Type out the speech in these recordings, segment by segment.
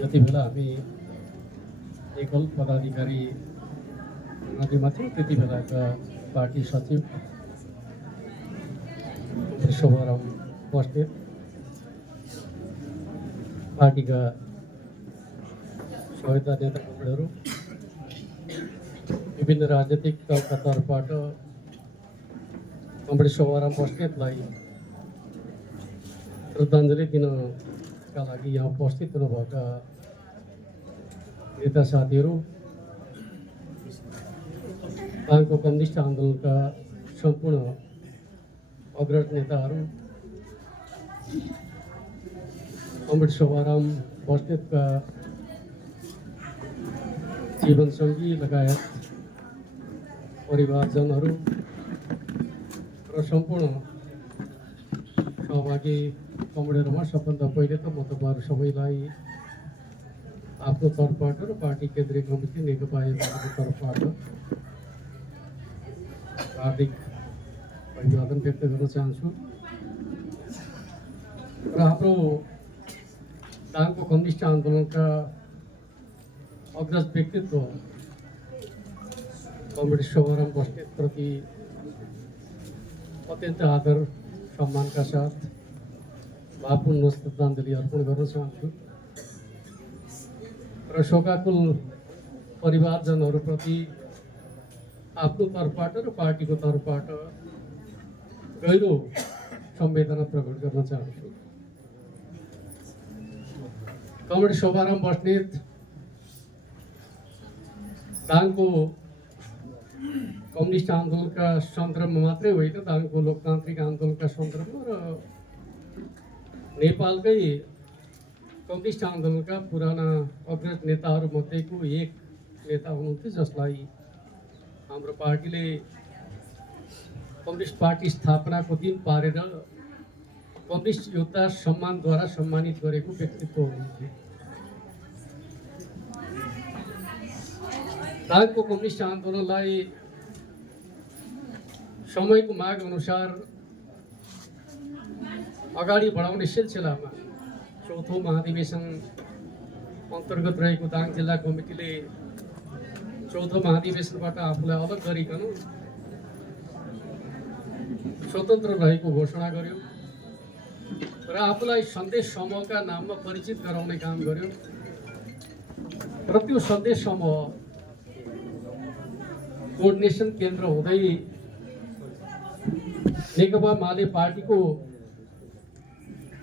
जति बेला हामी एकल पदाधिकारी नदीमा थियौँ त्यति बेलाका पार्टी सचिव शोभाराम बस्नेत, पार्टीका सहयोगता नेताहरू, विभिन्न राजनीतिक दलका तर्फबाट कमरेड शोभाराम बस्नेतलाई श्रद्धाञ्जली दिनका लागि यहाँ उपस्थित हुनुभएका नेता साथीहरू, दाङको कम्युनिस्ट आन्दोलनका सम्पूर्ण अग्रज नेताहरू, कमरेड शोभाराम बस्नेतका जीवनसङ्गी लगायत परिवारजनहरू र सम्पूर्ण सहभागी कमरेडहरूमा सबभन्दा पहिले त म तपाईँहरू सबैलाई आफ्नो तर्फबाट र पार्टी केन्द्रीय कमिटी नेकपा एमालेको तर्फबाट हार्दिक अभिवादन व्यक्त गर्न चाहन्छु र हाम्रो दाङको कम्युनिस्ट आन्दोलनका अग्रज व्यक्तित्व कमरेड शोभाराम बस्नेतप्रति अत्यन्त आदर सम्मानका साथ भावपूर्ण श्रद्धाञ्जली अर्पण गर्न चाहन्छु र शोकाकुल परिवारजनहरूप्रति आफ्नो तर्फबाट र पार्टीको तर्फबाट गहिरो संवेदना प्रकट गर्न चाहन्छु। कमरेड शोभाराम बस्नेत दाङको कम्युनिस्ट आन्दोलनका सन्दर्भमा मात्रै होइन, दाङको लोकतान्त्रिक आन्दोलनका सन्दर्भमा र नेपालकै कम्युनिस्ट आन्दोलनका पुराना अग्रज नेताहरूमध्येको एक नेता हुनुहुन्थ्यो, जसलाई हाम्रो पार्टीले कम्युनिस्ट पार्टी स्थापनाको दिन पारेर कम्युनिस्ट योद्धा सम्मानद्वारा सम्मानित गरेको व्यक्तित्व हुनुहुन्थ्यो। दाङको कम्युनिस्ट आन्दोलनलाई समयको माग अनुसार अगाडि बढाउने सिलसिलामा चौथो महाधिवेशन अन्तर्गत रहेको दाङ जिल्ला कमिटीले चौथो महाधिवेशनबाट आफूलाई अलग गरिकन स्वतन्त्र रहेको घोषणा गर्यो र आफूलाई सन्देश समूहका नाममा परिचित गराउने काम गर्यो र त्यो सन्देश समूह कोअर्डिनेसन केन्द्र हुँदै नेकपा माले पार्टीको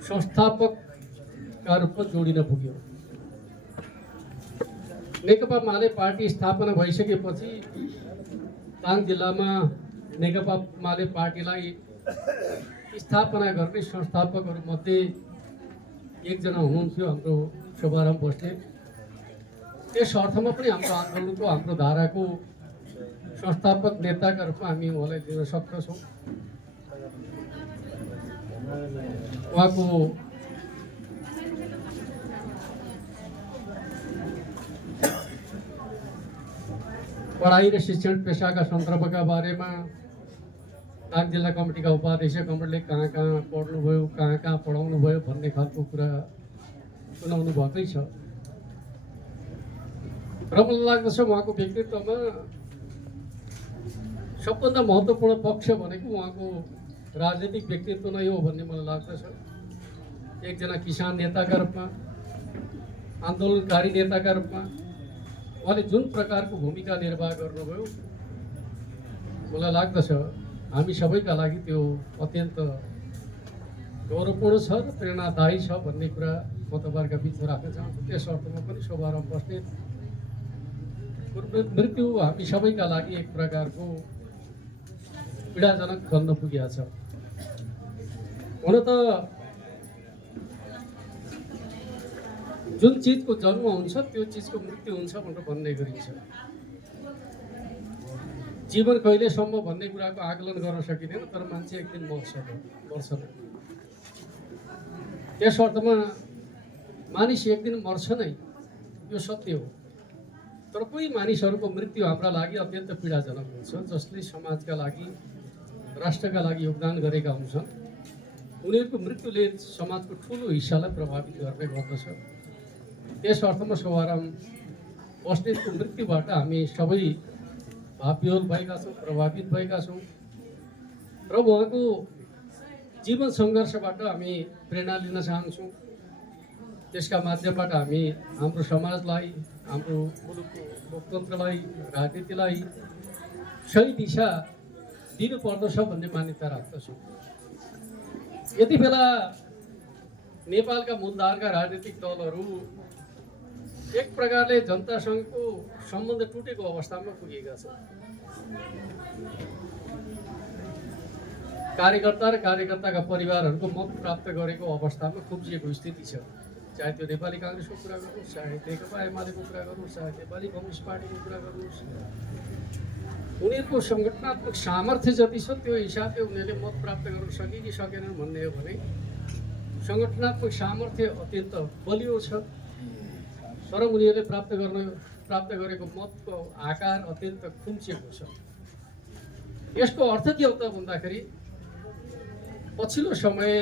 संस्थापकका रूपमा जोडिन पुग्यो। नेकपा माले पार्टी स्थापना भइसकेपछि दाङ जिल्लामा नेकपा माले पार्टीलाई स्थापना गर्ने संस्थापकहरूमध्ये एकजना हुनुहुन्थ्यो हाम्रो शोभाराम बस्नेत। त्यस अर्थमा पनि हाम्रो आन्दोलनको हाम्रो धाराको संस्थापक नेताका रूपमा हामी उहाँलाई दिन सक्दछौँ। उहाँको पढाइ र शिक्षण पेसाका सन्दर्भका बारेमा दाङ जिल्ला कमिटीका उपाध्यक्ष कमरेडले कहाँ कहाँ पढ्नुभयो, कहाँ कहाँ पढाउनु भयो भन्ने खालको कुरा सुनाउनु भएकै छ र मलाई लाग्दछ उहाँको व्यक्तित्वमा सबभन्दा महत्त्वपूर्ण पक्ष भनेको उहाँको राजनीतिक व्यक्तित्व नै हो भन्ने मलाई लाग्दछ। एकजना किसान नेताका रूपमा, आन्दोलनकारी नेताका रूपमा उहाँले जुन प्रकारको भूमिका निर्वाह गर्नुभयो मलाई लाग्दछ हामी सबैका लागि त्यो अत्यन्त गौरवपूर्ण छ र प्रेरणादायी छ भन्ने कुरा म तपाईँहरूका बिचमा राख्न चाहन्छु। त्यस अर्थमा पनि शोभाराम बस्नेतको मृत्यु हामी सबैका लागि एक प्रकारको पीडाजनक बन्न पुगेको छ। हुन त जुन चिजको जन्म हुन्छ त्यो चिजको मृत्यु हुन्छ भनेर भन्ने गरिन्छ। जीवन कहिलेसम्म भन्ने कुराको आकलन गर्न सकिँदैन, तर मान्छे एक दिन मर्छ। त्यस अर्थमा मानिस एक दिन मर्छ नै, यो सत्य हो। तर कोही मानिसहरूको मृत्यु हाम्रा लागि अत्यन्त पीडाजनक हुन्छ, जसले समाजका लागि, राष्ट्रका लागि योगदान गरेका हुन्छन्। उनीहरूको मृत्युले समाजको ठुलो हिस्सालाई प्रभावित गर्ने गर्दछ। त्यस अर्थमा शोभाराम बस्नेतको मृत्युबाट हामी सबै भावविह्वल भएका छौँ, प्रभावित भएका छौँ र उहाँको जीवन सङ्घर्षबाट हामी प्रेरणा लिन चाहन्छौँ। त्यसका माध्यमबाट हामी हाम्रो समाजलाई, हाम्रो मुलुकको लोकतन्त्रलाई, राजनीतिलाई सही दिशा दिनुपर्दछ भन्ने मान्यता राख्दछौँ। यति बेला नेपालका मूलधारका राजनीतिक दलहरू एक प्रकारले जनतासँगको सम्बन्ध टुटेको अवस्थामा पुगेका छन्। कार्यकर्ता र कार्यकर्ताका परिवारहरूको मत प्राप्त गरेको अवस्थामा खुब्जिएको स्थिति छ। चाहे त्यो नेपाली काङ्ग्रेसको कुरा गर्नुहोस्, चाहे नेकपा एमालेको कुरा गर्नुहोस्, चाहे नेपाली कम्युनिस्ट पार्टीको कुरा गर्नुहोस्, उनीहरूको सङ्गठनात्मक सामर्थ्य जति छ त्यो हिसाबले उनीहरूले मत प्राप्त गर्न सके कि सकेनन् भन्ने हो भने सङ्गठनात्मक सामर्थ्य अत्यन्त बलियो छ, तर उनीहरूले प्राप्त गरेको मतको आकार अत्यन्त खुम्चिएको छ। यसको अर्थ के हो त भन्दाखेरि पछिल्लो समय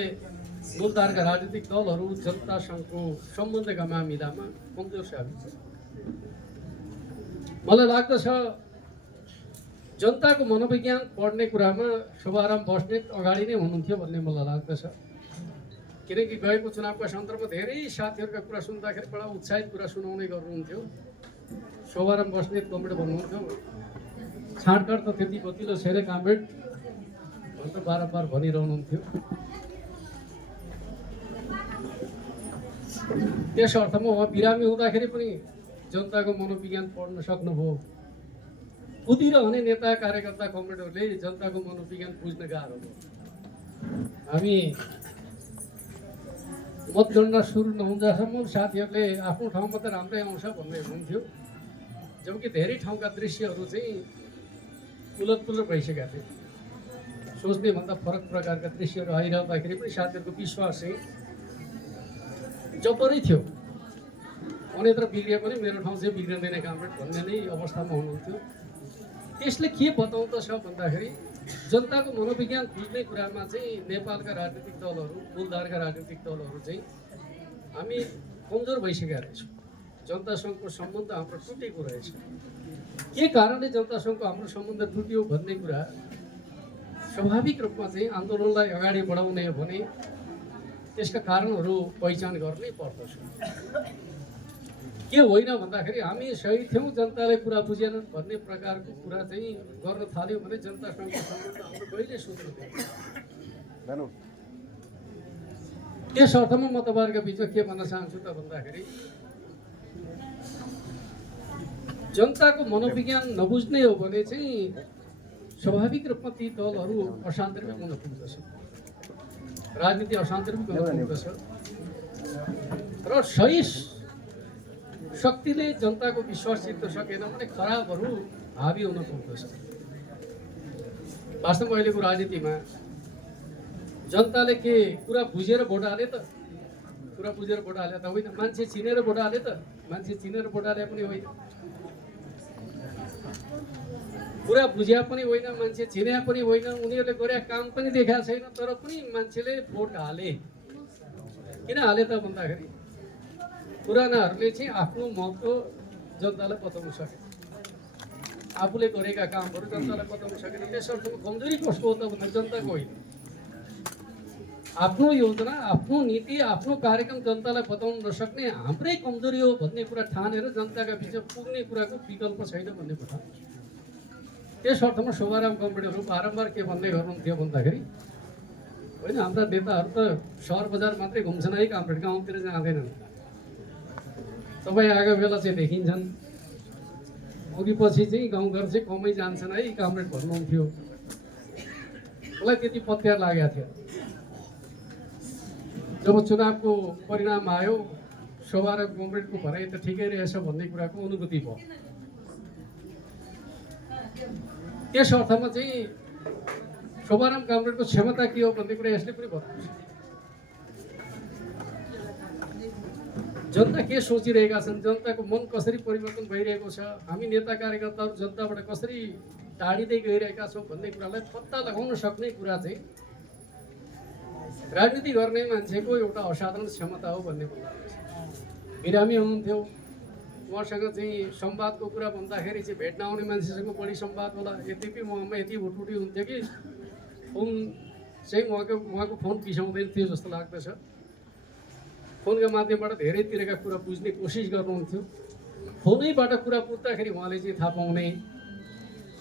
मूलधारका राजनीतिक दलहरू जनतासँगको सम्बन्धका मामिलामा कमजोर साबित छ। मलाई लाग्दछ जनताको मनोविज्ञान पढ्ने कुरामा शोभाराम बस्नेत अगाडि नै हुनुहुन्थ्यो भन्ने मलाई लाग्दछ। किनकि गएको चुनावका सन्दर्भमा धेरै साथीहरूका कुरा सुन्दाखेरि बडा उत्साहित कुरा सुनाउने गर्नुहुन्थ्यो। शोभाराम बस्नेत कमरेड भन्नुहुन्थ्यो, छाँडकाँड त त्यति गतिलो छैन कामरेड भनेर बारम्बार भनिरहनुहुन्थ्यो। त्यस अर्थमा उहाँ बिरामी हुँदाखेरि पनि जनताको मनोविज्ञान पढ्न सक्नुभयो। कुदिरहने नेता कार्यकर्ता कमरेडहरूले जनताको मनोविज्ञान बुझ्न गाह्रो भयो। हामी मतगणना सुरु नहुँदासम्म साथीहरूले आफ्नो ठाउँमा त राम्रै आउँछ भन्दै हुनुहुन्थ्यो, जबकि धेरै ठाउँका दृश्यहरू चाहिँ उलटपुलट भइसकेका थिए। सोच्ने भन्दा फरक प्रकारका दृश्यहरू आइरहँदाखेरि पनि साथीहरूको विश्वास चाहिँ जबरै थियो। अन्यत्र बिग्रिए पनि मेरो ठाउँ चाहिँ बिग्रिँदैन कामरेड भन्ने नै अवस्थामा हुनुहुन्थ्यो। त्यसले के बताउँदछ भन्दाखेरि जनताको मनोविज्ञान बुझ्ने कुरामा चाहिँ नेपालका राजनीतिक दलहरू, मूलधारका राजनीतिक दलहरू चाहिँ हामी कमजोर भइसकेका रहेछौँ। जनतासँगको सम्बन्ध हाम्रो टुटेको रहेछ। के कारणले जनतासँगको हाम्रो सम्बन्ध टुट्यो भन्ने कुरा स्वाभाविक रूपमा चाहिँ आन्दोलनलाई अगाडि बढाउने हो भने त्यसका कारणहरू पहिचान गर्नै पर्दछ। के होइन भन्दाखेरि हामी सही थियौँ, जनताले कुरा बुझेनन् भन्ने प्रकारको कुरा चाहिँ गर्न थाल्यो भने जनतासँगको सम्बन्ध हाम्रो कहिले सुध्रिँदैन। त्यस अर्थमा म तपाईँहरूको बिचमा के भन्न चाहन्छु त भन्दाखेरि जनताको मनोविज्ञान नबुझ्ने हो भने चाहिँ स्वाभाविक रूपमा ती दलहरू अशान्तरिक हुन पुग्दछ, राजनीति अशान्तरिक हुन पुग्दछ र सही शक्तिले जनताको विश्वास जित्न सकेन भने खराबहरू हावी हुन पुग्दछ। वास्तवमा अहिलेको राजनीतिमा जनताले के कुरा बुझेर भोट हाले त? कुरा बुझेर भोट हाले त होइन, मान्छे चिनेर भोट हाले त? मान्छे चिनेर भोट हाले पनि होइन, कुरा बुझ्या पनि होइन, मान्छे चिन्या पनि होइन, उनीहरूले गरे काम पनि देखाएको छैन, तर पनि मान्छेले भोट हाले। किन हाले त भन्दाखेरि पुरानाहरूले चाहिँ आफ्नो महत्त्व जनतालाई बताउन सके, आफूले गरेका कामहरू जनतालाई बताउन सकेन। त्यसर्थ कमजोरी कसको हो त भन्दा जनताको होइन, आफ्नो योजना, आफ्नो नीति, आफ्नो कार्यक्रम जनतालाई बताउन नसक्ने हाम्रै कमजोरी हो भन्ने कुरा ठानेर जनताका बिचमा पुग्ने कुराको विकल्प छैन भन्ने बताउँछ। त्यस अर्थमा शोभाराम कमरेडहरू बारम्बार के भन्दै गर्नुहुन्थ्यो भन्दाखेरि होइन, हाम्रा नेताहरू त सहर बजार मात्रै घुम्छन् है कामरेड, गाउँतिर जाँदैनन्। तपाईँ आएको बेला चाहिँ देखिन्छन्, अघि पछि चाहिँ गाउँघर चाहिँ कमै जान्छन् है कामरेड भन्नुहुन्थ्यो। मलाई त्यति पत्यार लागेको थियो। जब चुनावको परिणाम आयो, शोभाराम कमरेडको भनाइ त ठिकै रहेछ भन्ने कुराको अनुभूति भयो। त्यस अर्थमा चाहिँ शोभाराम कमरेडको क्षमता के हो भन्ने कुरा यसले पनि बताउँछ। जनता के सोचिरहेका छन्, जनताको मन कसरी परिवर्तन भइरहेको छ, हामी नेता कार्यकर्ताहरू जनताबाट कसरी टाढिँदै गइरहेका छौँ भन्ने कुरालाई पत्ता लगाउन सक्ने कुरा चाहिँ राजनीति गर्ने मान्छेको एउटा असाधारण क्षमता हो भन्ने कुरा लाग्छ। बिरामी हुनुहुन्थ्यो, उहाँसँग चाहिँ संवादको कुरा भन्दाखेरि चाहिँ भेट्न आउने मान्छेसँग बढी संवाद होला। यद्यपि उहाँमा यति भुटभुटी हुन्थ्यो कि फोन चाहिँ उहाँको फोन बिसाउँदैन थियो जस्तो लाग्दछ। फोनका माध्यमबाट धेरैतिरका कुरा बुझ्ने कोसिस गर्नुहुन्थ्यो। फोनैबाट कुरा बुझ्दाखेरि उहाँले चाहिँ थाहा पाउने,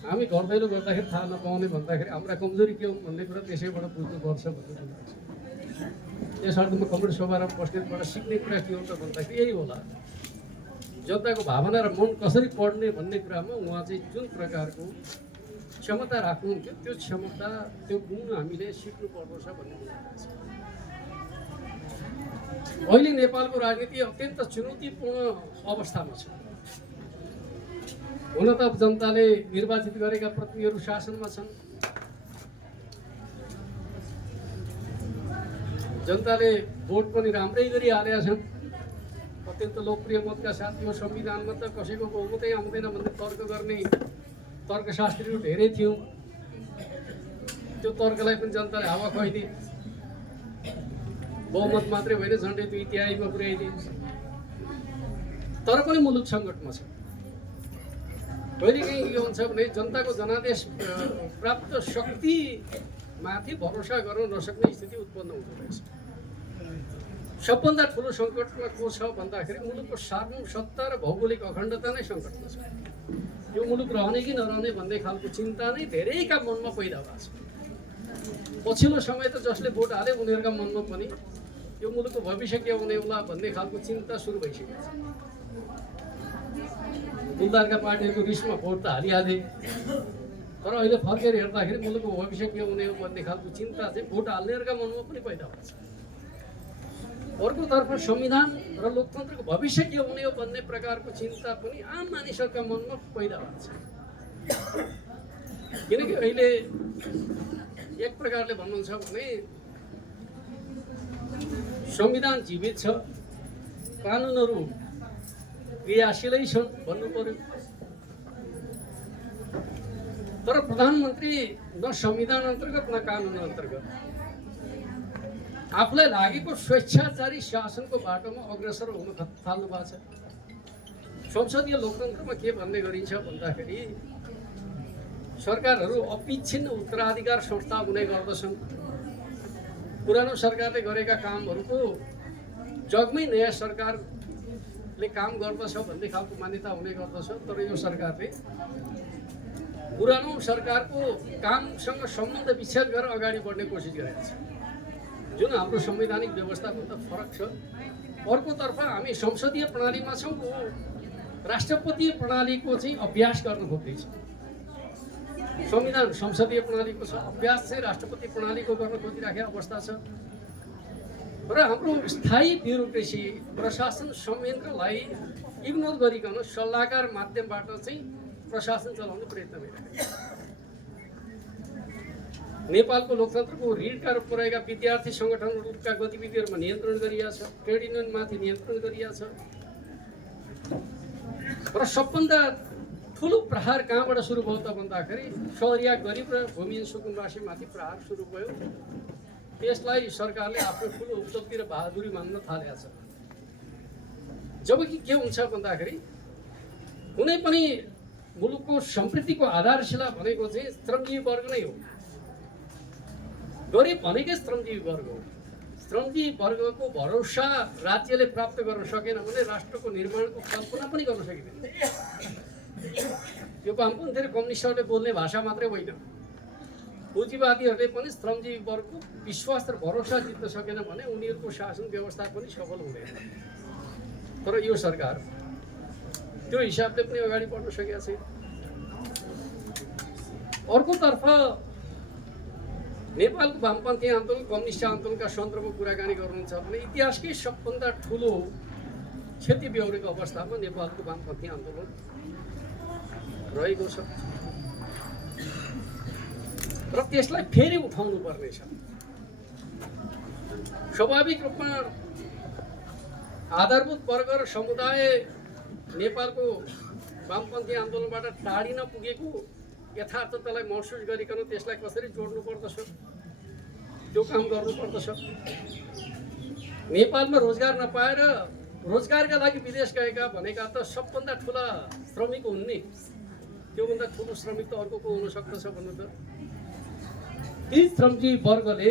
हामी घर दैलो गर्दाखेरि थाहा नपाउने भन्दाखेरि हाम्रा कमजोरी के हो भन्ने कुरा त्यसैबाट बुझ्नुपर्छ भन्ने लाग्छ। यस अर्थमा कम्युनिस्ट सभामा बस्नेबाट सिक्ने कुरा के हो त भन्दाखेरि यही होला, जनताको भावना र मन कसरी पढ्ने भन्ने कुरामा उहाँ चाहिँ जुन प्रकारको क्षमता राख्नुहुन्थ्यो त्यो क्षमता त्यो गुण हामीले सिक्नुपर्दछ भन्ने लाग्छ। अहिले नेपालको राजनीति अत्यन्त चुनौतीपूर्ण अवस्थामा छ। हुन त जनताले निर्वाचित गरेका प्रतिनिधिहरू शासनमा छन्, जनताले भोट पनि राम्रै गरिहालेका छन्। अत्यन्त लोकप्रिय मतका साथ यो संविधानमा त कसैको बहुमतै आउँदैन भन्ने तर्क गर्ने तर्कशास्त्रीहरू धेरै थियौँ। त्यो तर्कलाई पनि जनताले हावा खुवाइदिए, बहुमत मात्रै होइन झन्डै 2/3 पुर्याइदिए। तर पनि मुलुक सङ्कटमा छ। कहिलेकाहीँ के हुन्छ भने जनताको जनादेश प्राप्त शक्तिमाथि भरोसा गर्न नसक्ने स्थिति उत्पन्न हुँदो रहेछ। सबभन्दा ठुलो सङ्कटमा को छ भन्दाखेरि मुलुकको सार्वभौम सत्ता र भौगोलिक अखण्डता नै सङ्कटमा छ। यो मुलुक रहने कि नरहने भन्ने खालको चिन्ता नै धेरैका मनमा पैदा भएको छ। पछिल्लो समय त जसले भोट हाले उनीहरूका मनमा पनि यो मुलुकको भविष्य के हुने होला भन्ने खालको चिन्ता सुरु भइसकेको छ। बुलदारका पार्टीहरूको रिसमा भोट त हालिहाले, तर अहिले फर्केर हेर्दाखेरि मुलुकको भविष्य के हुने हो भन्ने खालको चिन्ता चाहिँ भोट हाल्नेहरूका मनमा पनि पैदा भएको छ। अर्कोतर्फ संविधान र लोकतन्त्रको भविष्य के हुने हो भन्ने प्रकारको चिन्ता पनि आम मानिसहरूका मनमा पैदा भएको छ। किनकि अहिले एक प्रकारले भन्नुहुन्छ भने संविधान जीवित छ, कानुनहरू क्रियाशीलै छन् भन्नु पर्यो। तर प्रधानमन्त्री न संविधान अन्तर्गत न कानुन अन्तर्गत आफूलाई लागेको स्वेच्छाचारी शासनको बाटोमा अग्रसर हुन थाल्नु भएको छ। संसदीय लोकतन्त्रमा के भन्ने गरिन्छ भन्दाखेरि सरकारहरू अविच्छिन्न उत्तराधिकार संस्था हुने गर्दछन्। पुरानो सरकारले गरेका कामहरूको जगमै नयाँ सरकारले काम गर्दछ भन्ने खालको मान्यता हुने गर्दछ। तर यो सरकारले पुरानो सरकारको कामसँग सम्बन्ध विच्छेद गरेर अगाडि बढ्ने कोसिस गरेको छ, जुन हाम्रो संवैधानिक व्यवस्थाभन्दा फरक छ। अर्कोतर्फ हामी संसदीय प्रणालीमा छौँ, राष्ट्रपतीय प्रणालीको चाहिँ अभ्यास गर्न खोज्दैछ। संविधान संसदीय प्रणालीको छ, अभ्यास चाहिँ राष्ट्रपति प्रणालीको गर्न खोजिराखेको अवस्था छ। र हाम्रो स्थायी ब्युरोक्रेसी प्रशासन संयन्त्रलाई इग्नोर गरिकन सल्लाहकार माध्यमबाट चाहिँ प्रशासन चलाउने प्रयत्न भइरहेको छ। नेपालको लोकतन्त्रको ऋणका रूपमा रहेका विद्यार्थी सङ्गठनहरूका गतिविधिहरूमा नियन्त्रण गरिएको छ, ट्रेड युनियनमाथि नियन्त्रण गरिएको छ। र सबभन्दा ठुलो प्रहार कहाँबाट सुरु भयो त भन्दाखेरि सहरिया गरिब र भूमिहीन सुकुम्बासीमाथि प्रहार सुरु भयो। त्यसलाई सरकारले आफ्नो ठुलो उपलब्धि र बहादुरी मान्न थालेको छ। जबकि के हुन्छ भन्दाखेरि कुनै पनि मुलुकको समृद्धिको आधारशिला भनेको चाहिँ श्रमजीवी वर्ग नै हो। गरिब भनेकै श्रमजीवी वर्ग हो। श्रमजीवी वर्गको भरोसा राज्यले प्राप्त गर्न सकेन भने राष्ट्रको निर्माणको कल्पना पनि गर्न सकिँदैन। यो वामपन्थी र कम्युनिस्टहरूले बोल्ने भाषा मात्रै होइन, पुँजीवादीहरूले पनि श्रमजीवी वर्गको विश्वास र भरोसा जित्न सकेन भने उनीहरूको शासन व्यवस्था पनि सफल हुँदैन। तर यो सरकार त्यो हिसाबले पनि अगाडि बढ्न सकेको छैन। अर्कोतर्फ नेपालको वामपन्थी आन्दोलन कम्युनिस्ट आन्दोलनका सन्दर्भमा कुराकानी गर्नुहुन्छ भने इतिहासकै सबभन्दा ठुलो क्षति बेहोरेको अवस्थामा नेपालको वामपन्थी आन्दोलन रहेको छ र त्यसलाई फेरि उठाउनु पर्नेछ। स्वाभाविक रूपमा आधारभूत वर्ग र समुदाय नेपालको वामपन्थी आन्दोलनबाट टाढिन पुगेको यथार्थतालाई महसुस गरिकन त्यसलाई कसरी जोड्नु पर्दछ त्यो काम गर्नुपर्दछ। नेपालमा रोजगार नपाएर रोजगारका लागि विदेश गएका भनेका त सबभन्दा ठुला श्रमिक हुन् नि। त्योभन्दा ठुलो श्रमिक त अर्को को हुन सक्दछ भन्नु त। ती श्रमजीवी वर्गले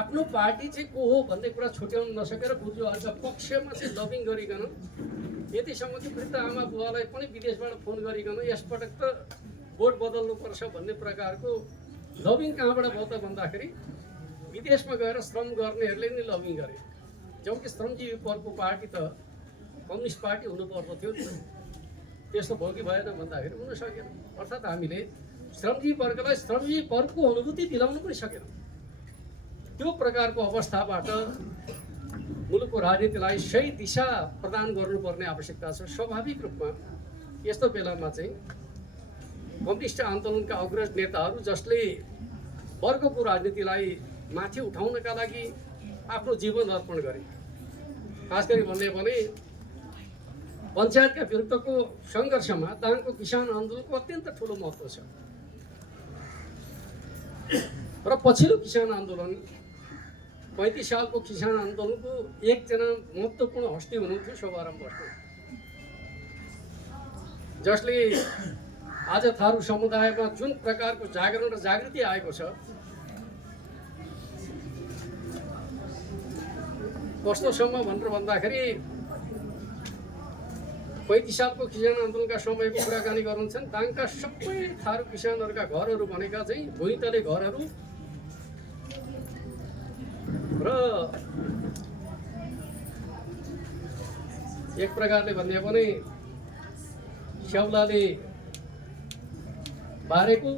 आफ्नो पार्टी चाहिँ को हो भन्ने कुरा छुट्याउन नसकेर बुजुर्गहरूका पक्षमा चाहिँ लबिङ गरिकन यतिसम्म कि वृद्ध आमा बुवालाई पनि विदेशबाट फोन गरिकन यसपटक त भोट बदल्नुपर्छ भन्ने प्रकारको लबिङ कहाँबाट भयो त भन्दाखेरि विदेशमा गएर श्रम गर्नेहरूले नै लबिङ गरे। जबकि श्रमजीवी वर्गको पार्टी त कम्युनिस्ट पार्टी हुनुपर्दो थियो नि। त्यस्तो भयो कि भएन भन्दाखेरि हुन सकेन। अर्थात् हामीले श्रमजीवी वर्गलाई श्रमजीवी वर्गको अनुभूति दिलाउन पनि सकेन। त्यो प्रकारको अवस्थाबाट मुलुकको राजनीतिलाई सही दिशा प्रदान गर्नुपर्ने आवश्यकता छ। स्वाभाविक रूपमा यस्तो बेलामा चाहिँ कम्युनिस्ट आन्दोलनका अग्रज नेताहरू जसले वर्गको राजनीतिलाई माथि उठाउनका लागि आफ्नो जीवन अर्पण गरे। खास गरी भन्ने भने पञ्चायतका विरुद्धको सङ्घर्षमा दाङको किसान आन्दोलनको अत्यन्त ठुलो महत्त्व छ। र पछिल्लो किसान आन्दोलन 35 सालको किसान आन्दोलनको एकजना महत्त्वपूर्ण हस्ती हुनुहुन्थ्यो शोभाराम बस्नेत, जसले आज थारू समुदायमा जुन प्रकारको जागरण र जागृति आएको छ, कस्तोसम्म भनेर भन्दाखेरि 35 सालको किसान आन्दोलनका समयको कुराकानी गर्नुहुन्छ। दाङका सबै थारू किसानहरूका घरहरू भनेका चाहिँ भुइँतले घरहरू र एक प्रकारले भन्ने भने स्याउलाले बारेको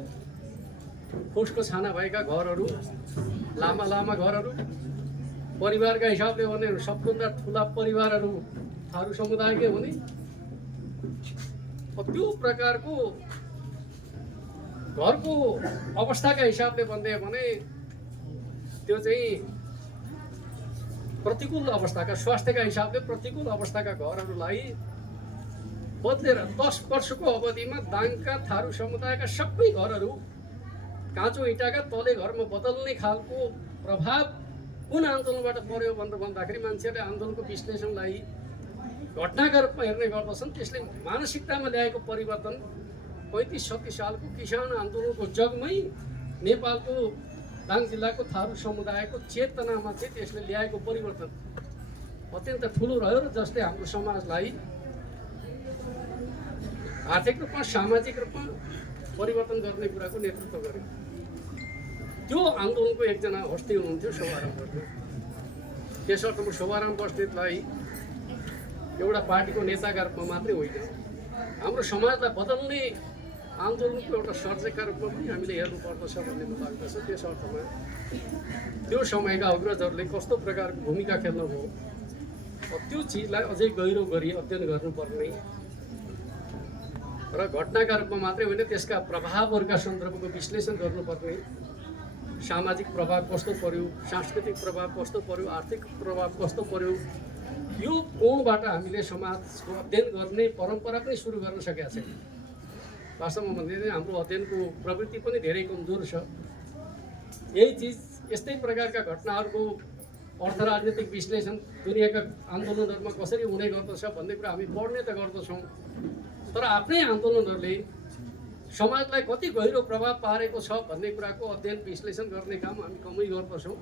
फुसको छाना भएका घरहरू, लामा लामा घरहरू, परिवारका हिसाबले भने सबभन्दा ठुला परिवारहरू थारू समुदायकै हुने। त्यो प्रकारको घरको अवस्थाका हिसाबले भन्दै भने त्यो चाहिँ प्रतिकूल अवस्थाका, स्वास्थ्यका हिसाबले प्रतिकूल अवस्थाका घरहरूलाई बदलेर 10 वर्षको अवधिमा दाङका थारू समुदायका सबै घरहरू काँचो इँटाका तले घरमा बदल्ने खालको प्रभाव कुन आन्दोलनबाट पर्यो भनेर भन्दाखेरि मान्छेहरूले आन्दोलनको विश्लेषणलाई घटनाका रूपमा हेर्ने गर्दछन्। त्यसले मानसिकतामा ल्याएको परिवर्तन 35-36 सालको किसान आन्दोलनको जगमै नेपालको दाङ जिल्लाको थारू समुदायको चेतनामा चाहिँ त्यसले ल्याएको परिवर्तन अत्यन्त ठुलो रह्यो र जसले हाम्रो समाजलाई आर्थिक रूपमा, सामाजिक रूपमा परिवर्तन गर्ने कुराको नेतृत्व गर्यो। त्यो आन्दोलनको एकजना हस्ती हुनुहुन्थ्यो शोभाराम बस्नेत। त्यसर्थ म शोभाराम बस्नेतलाई एउटा पार्टीको नेताका रूपमा मात्रै होइन, हाम्रो समाजलाई बदल्ने आन्दोलनको एउटा सर्जकका रूपमा पनि हामीले हेर्नुपर्दछ भन्ने मलाई लाग्दछ। त्यस अर्थमा त्यो समयका अग्रजहरूले कस्तो प्रकारको भूमिका खेल्नुभयो, त्यो चिजलाई अझै गहिरो गरी अध्ययन गर्नुपर्ने र घटनाका रूपमा मात्रै होइन त्यसका प्रभावहरूका सन्दर्भको विश्लेषण गर्नुपर्ने। सामाजिक प्रभाव कस्तो पर्यो, सांस्कृतिक प्रभाव कस्तो पर्यो, आर्थिक प्रभाव कस्तो पर्यो, यो कोणबाट हामीले समाजको अध्ययन गर्ने परम्परा पनि सुरु गर्न सकेका छैन। वास्तवमा भन्दाखेरि हाम्रो अध्ययनको प्रवृत्ति पनि धेरै कमजोर छ। यही चिज यस्तै प्रकारका घटनाहरूको अर्थ राजनीतिक विश्लेषण दुनियाँका आन्दोलनहरूमा कसरी हुने गर्दछ भन्ने कुरा हामी पढ्ने त गर्दछौँ, तर आफ्नै आन्दोलनहरूले समाजलाई कति गहिरो प्रभाव पारेको छ भन्ने कुराको अध्ययन विश्लेषण गर्ने काम हामी कमै गर्दछौँ।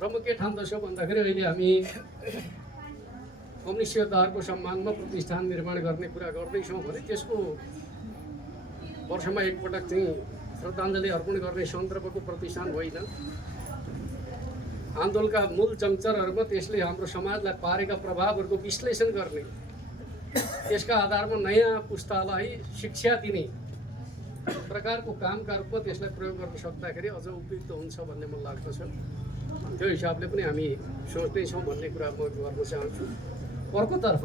र म के ठान्दछु भन्दाखेरि अहिले हामी कम्युनिस्ट योद्धाहरूको सम्मानमा प्रतिष्ठान निर्माण गर्ने कुरा गर्दैछौँ भने त्यसको वर्षमा एकपटक चाहिँ श्रद्धाञ्जली अर्पण गर्ने सन्दर्भको प्रतिष्ठान होइन। आन्दोलनका मूल जङ्चरहरूमा त्यसले हाम्रो समाजलाई पारेका प्रभावहरूको विश्लेषण गर्ने, त्यसका आधारमा नयाँ पुस्तालाई शिक्षा दिने प्रकारको कामका रूपमा त्यसलाई प्रयोग गर्न सक्दाखेरि अझ उपयुक्त हुन्छ भन्ने मलाई लाग्दछ। त्यो हिसाबले पनि हामी सोच्दैछौँ भन्ने कुरा म गर्न चाहन्छु। अर्कोतर्फ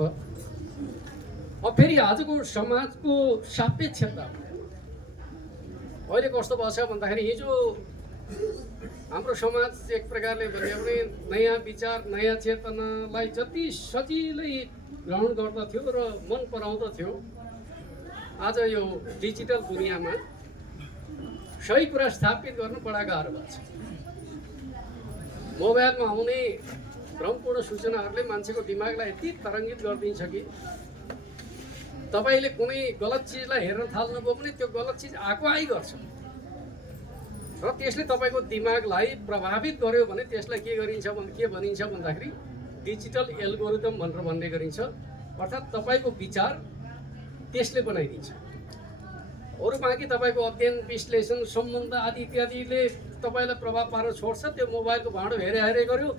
अब फेरि आजको समाजको सापेक्षता अहिले कस्तो भएको छ भन्दाखेरि हिजो हाम्रो समाज एक प्रकारले भन्यो भने नयाँ विचार, नयाँ चेतनालाई जति सजिलै ग्रहण गर्दथ्यो र मन पराउँदथ्यो, आज यो डिजिटल दुनियाँमा सही कुरा स्थापित गर्नु बडा गाह्रो भएको छ। मोबाइलमा आउने भ्रमपूर्ण सूचनाहरूले मान्छेको दिमागलाई यति तरङ्गित गरिदिन्छ कि तपाईँले कुनै गलत चिजलाई हेर्न थाल्नुभयो भने त्यो गलत चिज आएको आइ गर्छ र त्यसले तपाईँको दिमागलाई प्रभावित गर्यो भने त्यसलाई के भनिन्छ भन्दाखेरि डिजिटल एल्गोरिदम भनेर भन्ने गरिन्छ। अर्थात् तपाईँको विचार त्यसले बनाइदिन्छ। अरू बाँकी तपाईँको अध्ययन विश्लेषण सम्बन्ध आदि इत्यादिले तपाईँलाई प्रभाव पार्न छोड्छ। त्यो मोबाइलको भाँडो हेरे गर्यो,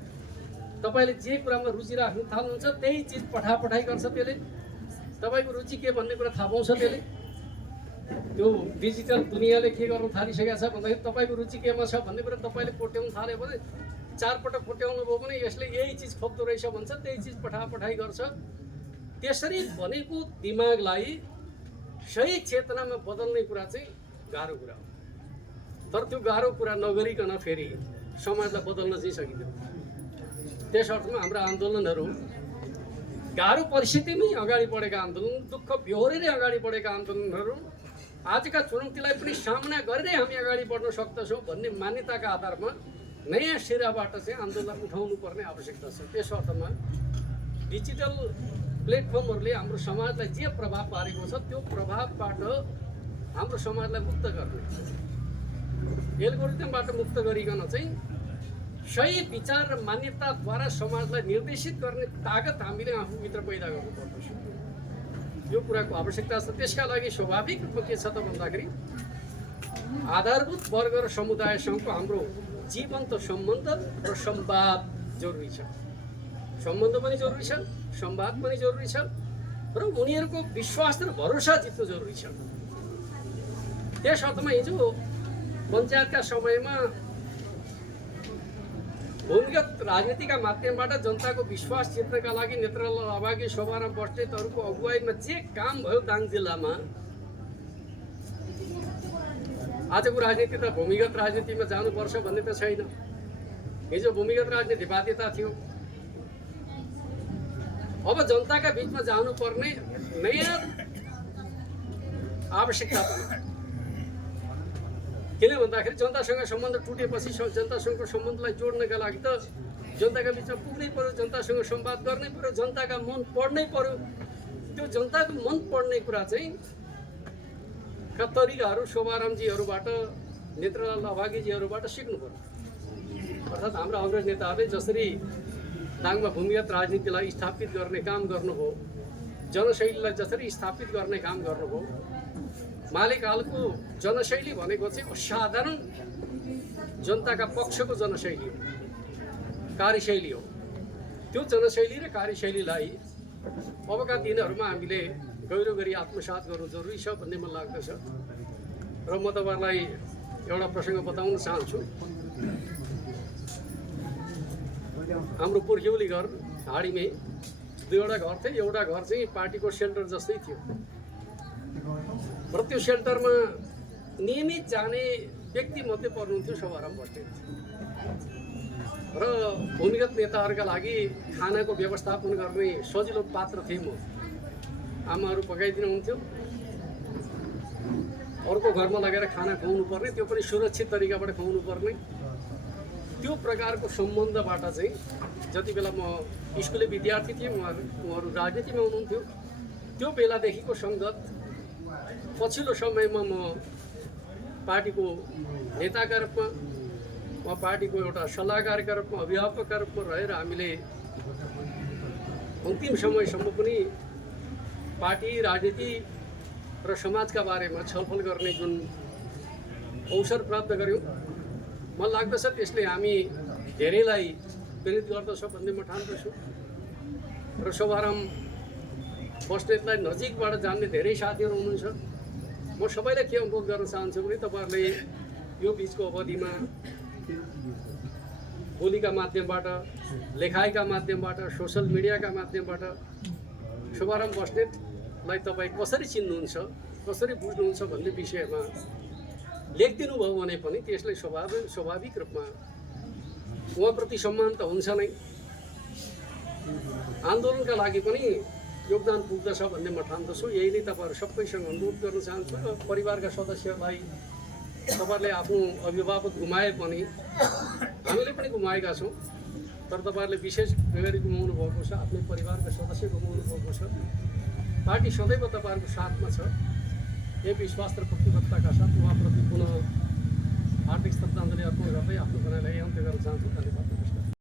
तपाईँले जे कुरामा रुचि राख्न थाल्नुहुन्छ त्यही चिज पठाइ गर्छ। त्यसले तपाईँको रुचि के भन्ने कुरा थाहा पाउँछ। त्यसले त्यो डिजिटल दुनियाँले के गर्न थालिसकेको छ भन्दाखेरि तपाईँको रुचि केमा छ भन्ने कुरा तपाईँले कोट्याउनु थाल्यो भने 4 पटक कोट्याउनु भयो भने यसले यही चिज खोज्दो रहेछ भन्छ, त्यही चिज पठाइ गर्छ। त्यसरी भनेको दिमागलाई सही चेतनामा बदल्ने कुरा चाहिँ गाह्रो कुरा हो। तर त्यो गाह्रो कुरा नगरिकन फेरि समाजलाई बदल्न चाहिँ सकिँदैन। त्यस अर्थमा हाम्रा आन्दोलनहरू गाह्रो परिस्थितिमै अगाडि बढेका आन्दोलन, दुःख बेहोरेर अगाडि बढेका आन्दोलनहरू आजका चुनौतीलाई पनि सामना गरेरै हामी अगाडि बढ्न सक्दछौँ भन्ने मान्यताका आधारमा नयाँ सिराबाट चाहिँ आन्दोलन उठाउनु पर्ने आवश्यकता छ। त्यस अर्थमा डिजिटल प्लेटफर्महरूले हाम्रो समाजलाई जे प्रभाव पारेको छ त्यो प्रभावबाट हाम्रो समाजलाई मुक्त गर्ने, एल्गोरिदमबाट मुक्त गरिकन चाहिँ सही विचार र मान्यताद्वारा समाजलाई निर्देशित गर्ने ताकत हामीले आफूभित्र पैदा गर्नुपर्दछ। यो कुराको आवश्यकता छ। त्यसका लागि स्वाभाविक रूपमा के छ त भन्दाखेरि आधारभूत वर्ग र समुदायसँगको हाम्रो जीवन्त सम्बन्ध र संवाद जरुरी छ। सम्बन्ध पनि जरुरी छ, संवाद पनि जरुरी छ र उनीहरूको विश्वास र भरोसा जित्नु जरुरी छ। त्यस अर्थमा हिजो पञ्चायतका समयमा भूमिगत राजनीतिका माध्यमबाट जनताको विश्वास जित्नका लागि नेतृत्व अभागी सभामा बस्नेतहरूको अगुवाईमा जे काम भयो दाङ जिल्लामा, आजको राजनीति त भूमिगत राजनीतिमा जानुपर्छ भन्ने त छैन। हिजो भूमिगत राजनीति बाध्यता थियो। अब जनताका बिचमा जानुपर्ने नयाँ आवश्यकता पनि। किन भन्दाखेरि जनतासँग सम्बन्ध टुटेपछि जनतासँगको सम्बन्धलाई जोड्नका लागि त जनताका बिचमा पुग्नै पर्यो, जनतासँग संवाद गर्नै पर्यो, जनताका मन पढ्नै पर्यो। त्यो जनताको मन पढ्ने कुरा चाहिँ तरिकाहरू शोभारामजीहरूबाट, नेत्रलाल अभागीजीहरूबाट सिक्नु पर्यो। अर्थात् हाम्रा अग्रज नेताहरूले जसरी दाङमा भूमिगत राजनीतिलाई स्थापित गर्ने काम गर्नुभयो, जनशैलीलाई जसरी स्थापित गर्ने काम गर्नुभयो, मालेकालको जनशैली भनेको चाहिँ असाधारण जनताका पक्षको जनशैली हो, कार्यशैली हो। त्यो जनशैली र कार्यशैलीलाई अबका दिनहरूमा हामीले गहिरो गरी आत्मसात गर्नु जरुरी छ भन्ने मलाई लाग्दछ। र म तपाईँलाई एउटा प्रसङ्ग बताउन चाहन्छु। हाम्रो पुर्ख्यौली घर हाडीमै 2वटा घर थिए। एउटा घर चाहिँ पार्टीको सेल्टर जस्तै थियो र त्यो सेल्टरमा नियमित जाने व्यक्तिमध्ये पर्नुहुन्थ्यो सभाराम बस्नेत। र भूमिगत नेताहरूका लागि खानाको व्यवस्थापन गर्ने सजिलो पात्र थिएँ म। आमाहरू पकाइदिनुहुन्थ्यो, अर्को घरमा लगेर खाना खुवाउनु पर्ने, त्यो पनि सुरक्षित तरिकाबाट खुवाउनु पर्ने। त्यो प्रकारको सम्बन्धबाट चाहिँ जति बेला म स्कुले विद्यार्थी थिएँ, उहाँहरू राजनीतिमा हुनुहुन्थ्यो। त्यो बेलादेखिको सङ्गत पछिल्लो समयमा म पार्टीको नेताका रूपमा, म पार्टीको एउटा सल्लाहकारका रूपमा, अभिभावकका रूपमा रहेर हामीले अन्तिम समयसम्म पनि पार्टी, राजनीति र समाजका बारेमा छलफल गर्ने जुन अवसर प्राप्त गऱ्यौँ, मलाई लाग्दछ त्यसले हामी धेरैलाई प्रेरित गर्दछ भन्ने म ठान्दछु। र सभाराम बस्नेतलाई नजिकबाट जान्ने धेरै साथीहरू हुनुहुन्छ। म सबैलाई के अनुरोध गर्न चाहन्छु भने तपाईँहरूले यो बिचको अवधिमा बोलीका माध्यमबाट, लेखाइका माध्यमबाट, सोसल मिडियाका माध्यमबाट सभाराम बस्नेतलाई तपाईँ कसरी चिन्नुहुन्छ, कसरी बुझ्नुहुन्छ भन्ने विषयमा लेखिदिनु भयो भने पनि त्यसले स्वाभाविक रूपमा उहाँप्रति सम्मान त हुन्छ नै, आन्दोलनका लागि पनि योगदान पुग्दछ भन्ने म ठान्दछु। यही नै तपाईँहरू सबैसँग अनुरोध गर्न चाहन्छु। र परिवारका सदस्यलाई, तपाईँहरूले आफ्नो अभिभावक गुमाए पनि हामीले पनि गुमाएका छौँ। तर तपाईँहरूले विशेष गरी गुमाउनु भएको छ, आफ्नै परिवारका सदस्य गुमाउनु भएको छ। पार्टी सदैव तपाईँहरूको साथमा छ। यही विश्वास र प्रतिबद्धताका साथ उहाँप्रति पुनः हार्दिक श्रद्धाञ्जली अर्पण गर्दै आफ्नो भनाइलाई अन्त्य गर्न चाहन्छु। धन्यवाद।